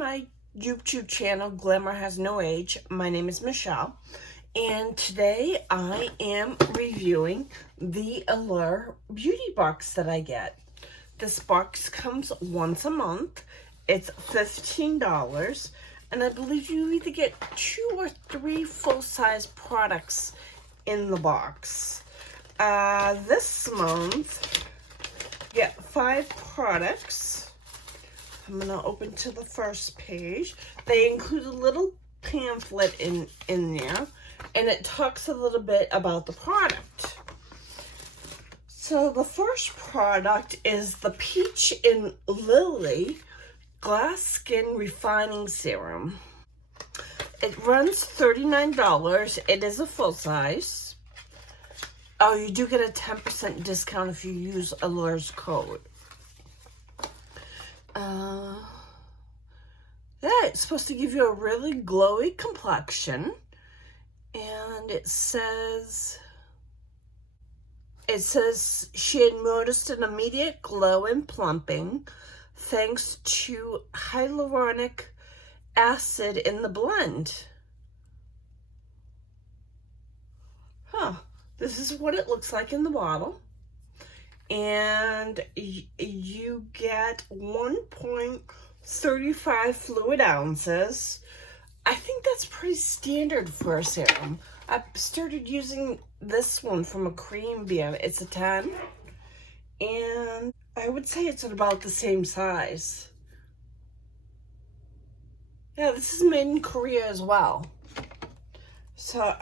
my YouTube channel, Glamour Has No Age. My name is Michelle, and today I am reviewing the Allure beauty box that I get. This box comes once a month. It's $15, and I believe you either get 2 or 3 full-size products in the box. This month, you get 5 products. I'm gonna open to the first page. They include a little pamphlet in there, and it talks a little bit about the product. So the first product is the Peach and Lily Glass Skin Refining Serum. It runs $39. It is a full size. Oh, you do get a 10% discount if you use Allure's code. Yeah, it's supposed to give you a really glowy complexion, and it says she had noticed an immediate glow and plumping thanks to hyaluronic acid in the blend. This is what it looks like in the bottle, and you get 1.35 fluid ounces. I think that's pretty standard for a serum. I started using this one from a cream brand. It's a 10, and I would say it's about the same size. Yeah, this is made in Korea as well. So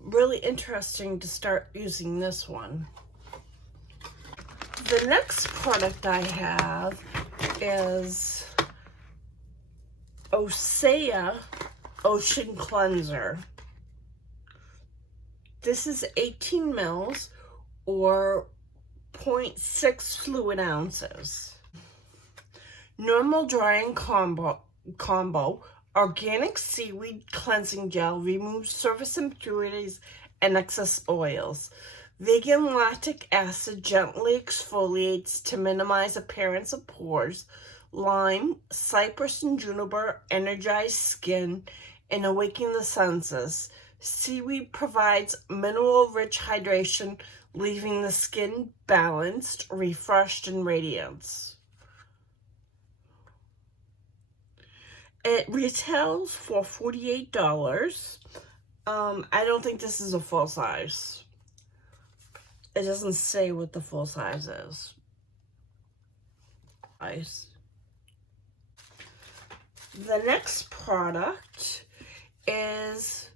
really interesting to start using this one. The next product I have is Osea Ocean Cleanser. This is 18 mils or 0.6 fluid ounces. Normal drying combo organic seaweed cleansing gel removes surface impurities and excess oils. Vegan lactic acid gently exfoliates to minimize appearance of pores. Lime, cypress, and juniper energize skin and awaken the senses. Seaweed provides mineral-rich hydration, leaving the skin balanced, refreshed, and radiant. It retails for $48. I don't think this is a full size. It doesn't say what the full size is. Nice. The next product is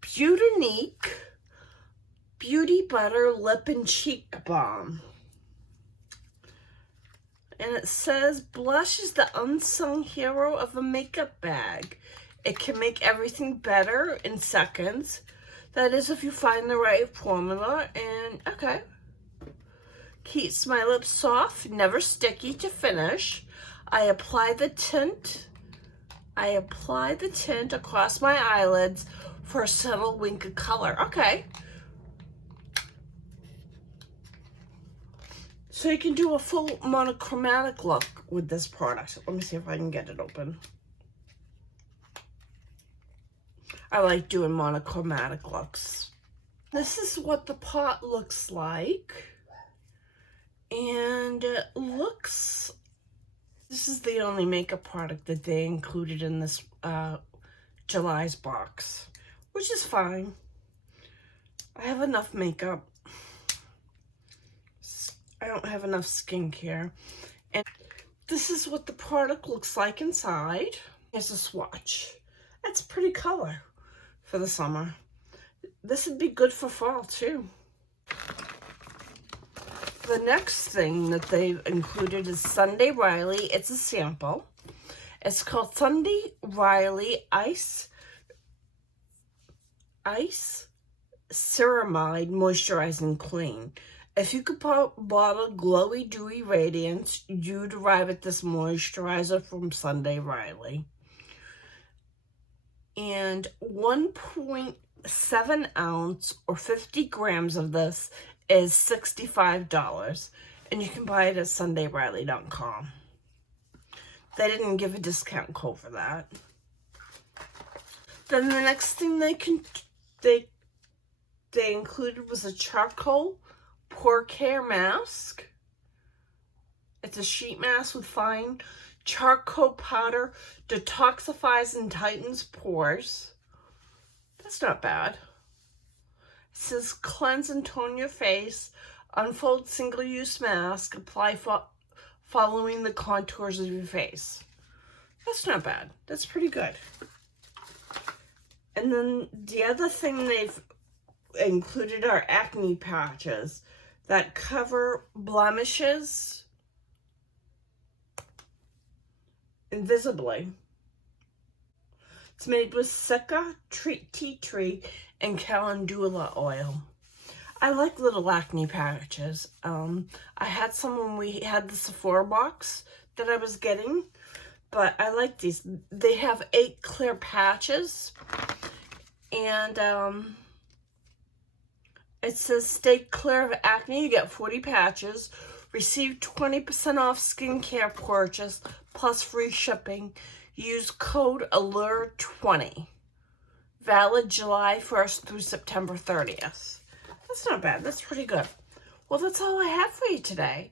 Beautinique Beauty Butter Lip and Cheek Balm. And it says, blush is the unsung hero of a makeup bag. It can make everything better in seconds. That is if you find the right formula. And okay. Keeps my lips soft, never sticky to finish. I apply the tint across my eyelids for a subtle wink of color. Okay. So you can do a full monochromatic look with this product. Let me see if I can get it open. I like doing monochromatic looks. This is what the pot looks like. And it looks, this is the only makeup product that they included in this July's box, which is fine. I have enough makeup. I don't have enough skincare. And this is what the product looks like inside. Here's a swatch. That's a pretty color for the summer. This would be good for fall too. The next thing that they've included is Sunday Riley. It's a sample. It's called Sunday Riley Ice Ceramide Moisturizing Clean. If you could bottle glowy, dewy radiance, you'd arrive at this moisturizer from Sunday Riley. And 1.7 ounce or 50 grams of this is $65. And you can buy it at SundayRiley.com. They didn't give a discount code for that. Then the next thing they included was a charcoal pore care mask. It's a sheet mask with fine charcoal powder, detoxifies and tightens pores. That's not bad. It says cleanse and tone your face, unfold single-use mask, apply following the contours of your face. That's not bad. That's pretty good. And then the other thing they've included are acne patches that cover blemishes invisibly. It's made with Sika tea tree and calendula oil. I like little acne patches. I had some when we had the Sephora box that I was getting, but I like these. They have 8 clear patches, and it says stay clear of acne. You get 40 patches. Receive 20% off skincare purchase plus free shipping. Use code Allure20. Valid July 1st through September 30th. That's not bad. That's pretty good. Well, that's all I have for you today.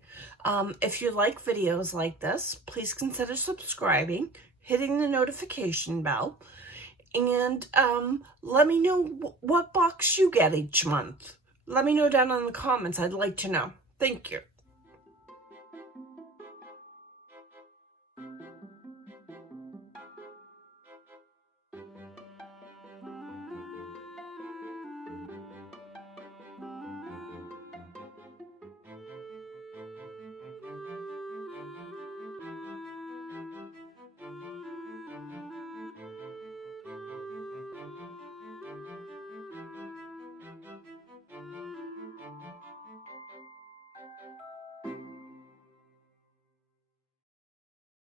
If you like videos like this, please consider subscribing, hitting the notification bell, and let me know what box you get each month. Let me know down in the comments. I'd like to know. Thank you.